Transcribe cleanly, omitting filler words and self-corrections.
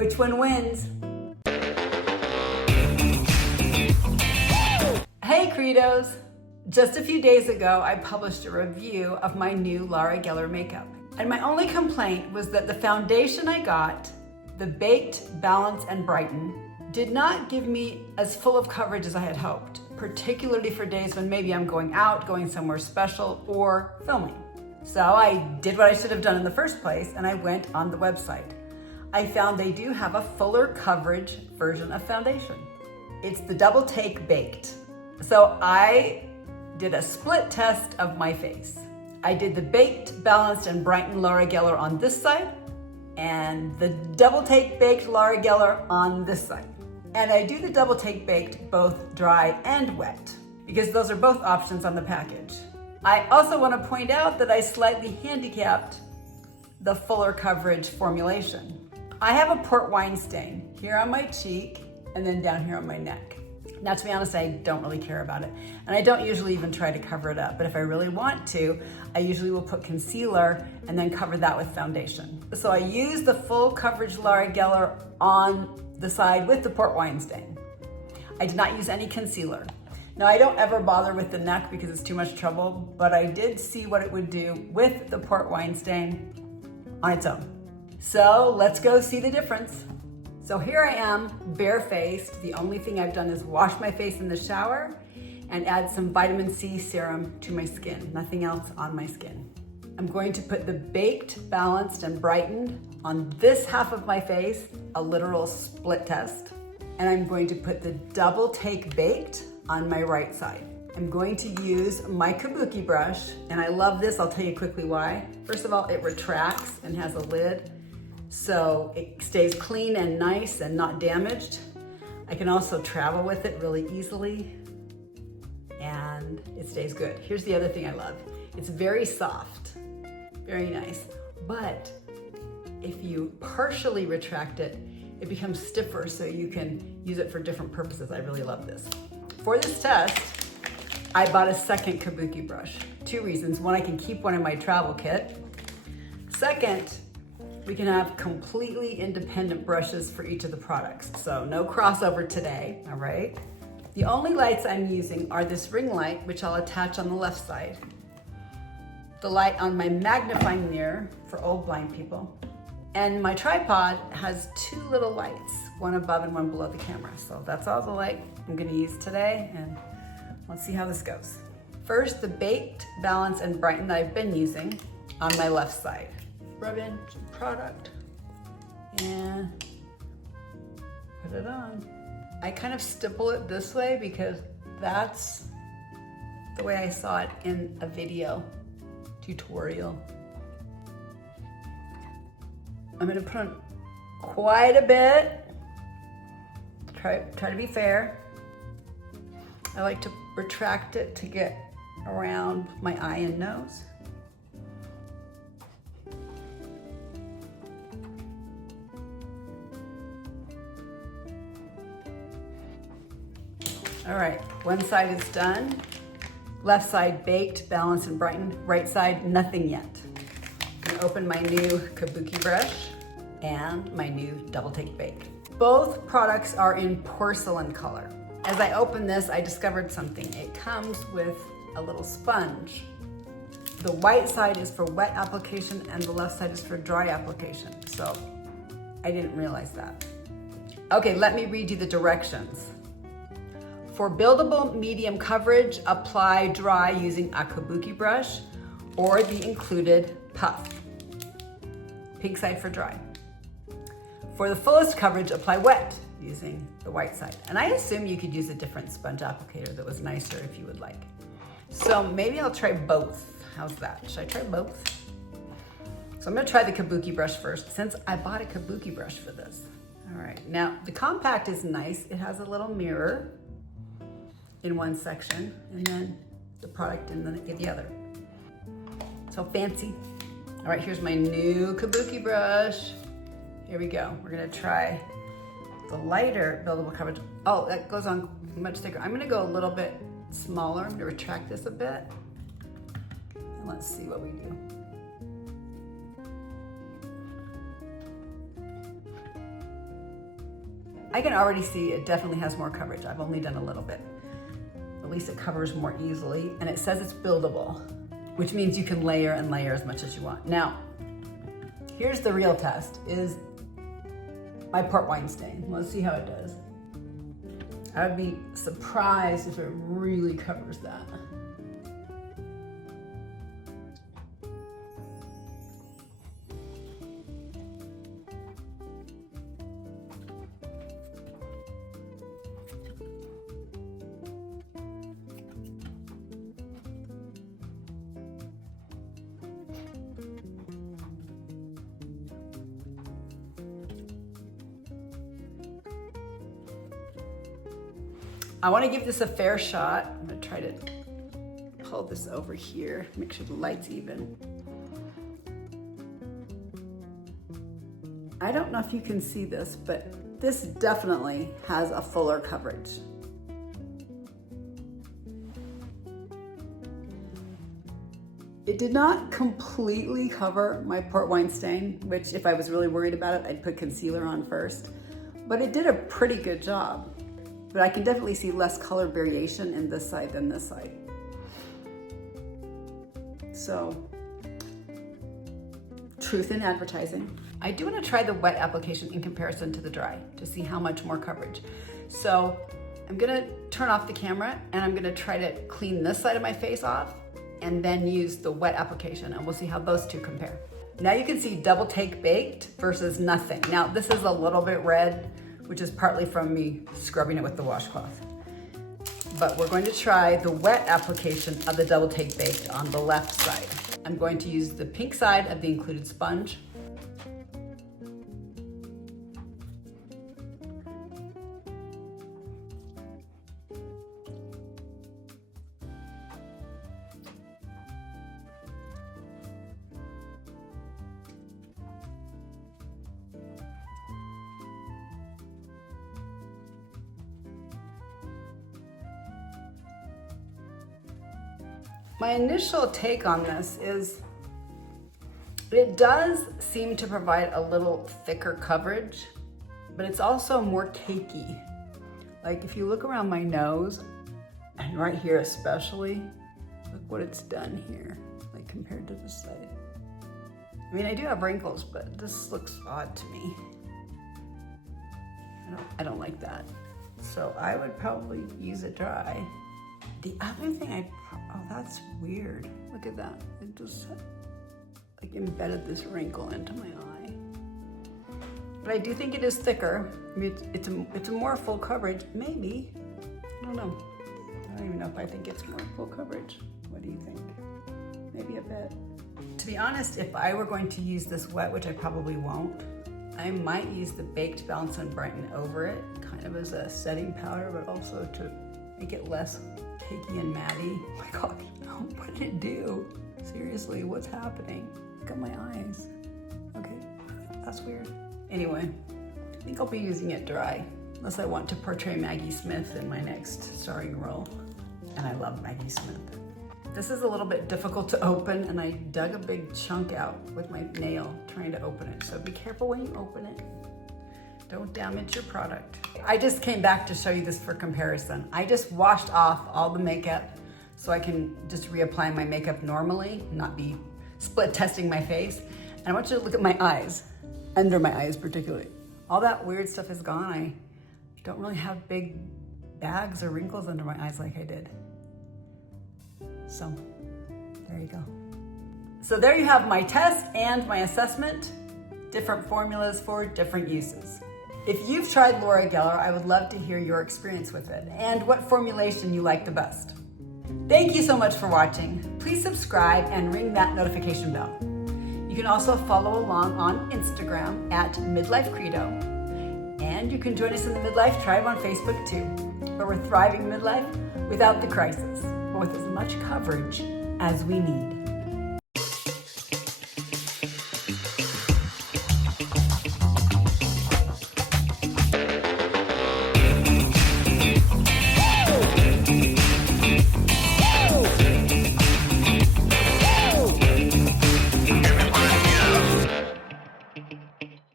Which one wins? Hey Credos! Just a few days ago, I published a review of my new Laura Geller makeup. And my only complaint was that the foundation I got, the Baked Balance-n-Brighten, did not give me as full of coverage as I had hoped, particularly for days when maybe I'm going out, going somewhere special, or filming. So I did what I should have done in the first place, and I went on the website. I found they do have a fuller coverage version of foundation. It's the Double Take Baked. So I did a split test of my face. I did the Baked Balanced-n-Brighten Laura Geller on this side and the Double Take Baked Laura Geller on this side. And I do the Double Take Baked both dry and wet because those are both options on the package. I also want to point out that I slightly handicapped the fuller coverage formulation. I have a port wine stain here on my cheek and then down here on my neck. Now, to be honest, I don't really care about it. And I don't usually even try to cover it up. But if I really want to, I usually will put concealer and then cover that with foundation. So I use the full coverage Laura Geller on the side with the port wine stain. I did not use any concealer. Now, I don't ever bother with the neck because it's too much trouble, but I did see what it would do with the port wine stain on its own. So let's go see the difference. So here I am, barefaced. The only thing I've done is wash my face in the shower and add some vitamin C serum to my skin, nothing else on my skin. I'm going to put the Baked Balanced-n-Brightened on this half of my face, a literal split test. And I'm going to put the Double Take Baked on my right side. I'm going to use my kabuki brush, and I love this. I'll tell you quickly why. First of all, it retracts and has a lid, so it stays clean and nice and not damaged. I can also travel with it really easily, and it stays good. Here's the other thing I love. It's very soft, very nice, but if you partially retract it, it becomes stiffer so you can use it for different purposes. I really love this. For this test, I bought a second kabuki brush. 2 reasons. One, I can keep one in my travel kit. Second, we can have completely independent brushes for each of the products. So no crossover today, all right? The only lights I'm using are this ring light, which I'll attach on the left side, the light on my magnifying mirror for old blind people, and my tripod has 2 little lights, one above and one below the camera. So that's all the light I'm gonna use today, and let's see how this goes. First, the Baked Balance-n-Brighten that I've been using on my left side. Rub in some product and put it on. I kind of stipple it this way because that's the way I saw it in a video tutorial. I'm gonna put on quite a bit. Try to be fair. I like to retract it to get around my eye and nose. All right, one side is done. Left side baked, balanced, and brightened. Right side, nothing yet. I'm gonna open my new kabuki brush and my new Double Take Bake. Both products are in porcelain color. As I open this, I discovered something. It comes with a little sponge. The white side is for wet application and the left side is for dry application. So I didn't realize that. Okay, let me read you the directions. For buildable medium coverage, apply dry using a kabuki brush or the included puff. Pink side for dry. For the fullest coverage, apply wet using the white side. And I assume you could use a different sponge applicator that was nicer if you would like. So maybe I'll try both. How's that? Should I try both? So I'm gonna try the kabuki brush first since I bought a kabuki brush for this. All right, now the compact is nice. It has a little mirror in one section and then the product in the other. So fancy. All right, here's my new kabuki brush. Here we go. We're gonna try the lighter buildable coverage. Oh, that goes on much thicker. I'm gonna go a little bit smaller. I'm gonna retract this a bit. And let's see what we do. I can already see it definitely has more coverage. I've only done a little bit. At least it covers more easily, and it says it's buildable, which means you can layer and layer as much as you want. Now, here's the real test, is my port wine stain. Let's see how it does. I would be surprised if it really covers that. I want to give this a fair shot. I'm going to try to pull this over here, make sure the light's even. I don't know if you can see this, but this definitely has a fuller coverage. It did not completely cover my port wine stain, which if I was really worried about it, I'd put concealer on first, but it did a pretty good job. But I can definitely see less color variation in this side than this side. So, truth in advertising. I do want to try the wet application in comparison to the dry to see how much more coverage. So I'm gonna turn off the camera and I'm gonna try to clean this side of my face off and then use the wet application, and we'll see how those two compare. Now you can see double take baked versus nothing. Now this is a little bit red, which is partly from me scrubbing it with the washcloth. But we're going to try the wet application of the double take baked on the left side. I'm going to use the pink side of the included sponge. My initial take on this is it does seem to provide a little thicker coverage, but it's also more cakey. Like if you look around my nose, and right here especially, look what it's done here, like compared to this side. I mean, I do have wrinkles, but this looks odd to me. I don't like that. So I would probably use it dry. The other thing oh, that's weird. Look at that. It just like embedded this wrinkle into my eye. But I do think it is thicker. I mean, it's a more full coverage, maybe. I don't know. I don't even know if I think it's more full coverage. What do you think? Maybe a bit. To be honest, if I were going to use this wet, which I probably won't, I might use the Baked Balance-n-Brighten over it, kind of as a setting powder, but also to make it less cakey and matty. Oh my gosh, what did it do? Seriously, what's happening? Look at my eyes. Okay, that's weird. Anyway, I think I'll be using it dry, unless I want to portray Maggie Smith in my next starring role. And I love Maggie Smith. This is a little bit difficult to open, and I dug a big chunk out with my nail trying to open it. So be careful when you open it. Don't damage your product. I just came back to show you this for comparison. I just washed off all the makeup so I can just reapply my makeup normally, not be split testing my face. And I want you to look at my eyes, under my eyes particularly. All that weird stuff is gone. I don't really have big bags or wrinkles under my eyes like I did. So there you go. So there you have my test and my assessment, different formulas for different uses. If you've tried Laura Geller, I would love to hear your experience with it and what formulation you like the best. Thank you so much for watching. Please subscribe and ring that notification bell. You can also follow along on Instagram at Midlife Credo. And you can join us in the Midlife Tribe on Facebook too, where we're thriving midlife without the crisis, but with as much coverage as we need.